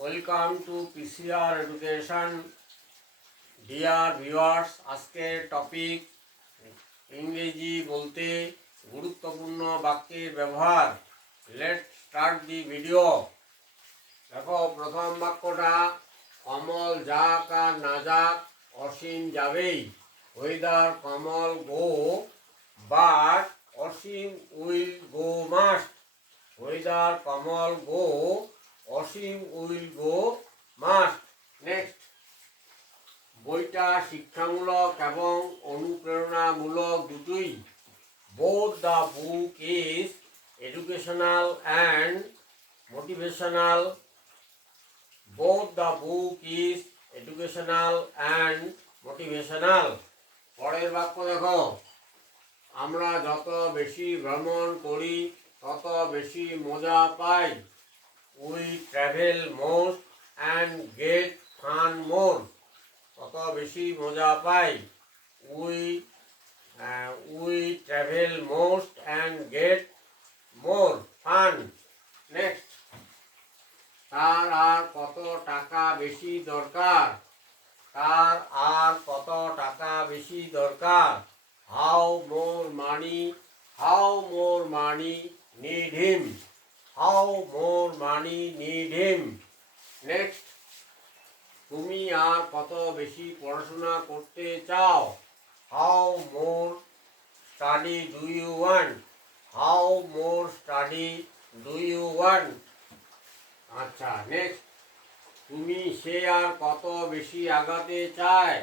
Welcome to PCR education. Dear viewers আজকের topic ইংরেজি বলতে গুরুত্বপূর্ণ বাক্যের ব্যবহার। লেট স্টার্ট দি ভিডিও দেখো, প্রথম বাক্যটা, কমল যাক আর না যাক, অসীম যাবেই। Whether Kamal go but Ashim will go must whether Kamal go Ashim will go must. Next বইটা শিক্ষামূলক এবং অনুপ্রেরণামূলক দুটোই। Both the book is educational and motivational both the book is educational and motivational পরের বাক্য দেখো। আমরা যত বেশি ভ্রমণ করি, তত বেশি মজা পাই। We travel most and get fun more তত বেশি মজা পাই। We we travel most and get more fun next তার আর কত টাকা বেশি দরকার? তার আর কত টাকা বেশি দরকার? How more money how more money need him how more money need him next তুমি আর কত বেশি পড়াশোনা করতে চাও? How more study do you want how more study do you want আচ্ছা নেক্সট তুমি সে আর কত বেশি আগাতে চায়?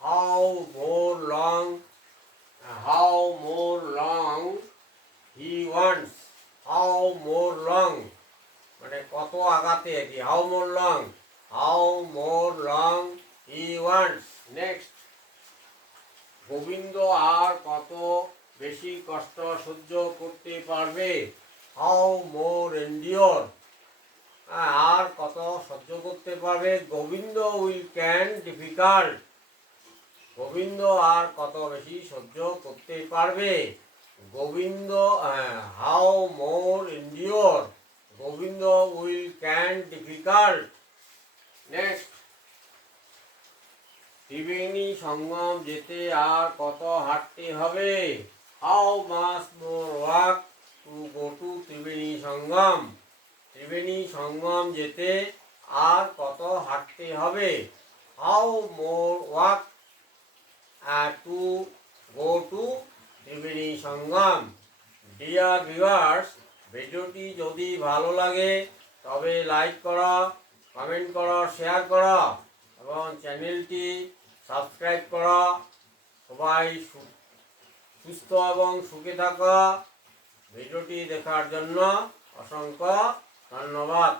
How more long how more long he wants how more long মানে কত আগাতে কি how more long how more long he wants. Next. Gobinda আর কত বেশি কষ্ট সহ্য করতে পারবে? How more endure. আর কত সহ্য করতে পারবে? Gobinda will can difficult. Gobinda আর কত বেশি সহ্য করতে পারবে? Gobinda how more endure Gobinda will can difficult next Triveni Sangam যেতে আর কত হাঁটতে হবে? How much more walk to go to Triveni Sangam? Triveni Sangam যেতে আর কত হাঁটতে হবে? How more walk to go to Triveni Sangam dear viewers ভিডিওটি যদি ভালো লাগে, তবে লাইক করা কমেন্ট করা শেয়ার করা এবং চ্যানেলটি সাবস্ক্রাইব করা। সবাই সুস্থ এবং সুখে থাকা। ভিডিওটি দেখার জন্য অসংখ্য ধন্যবাদ।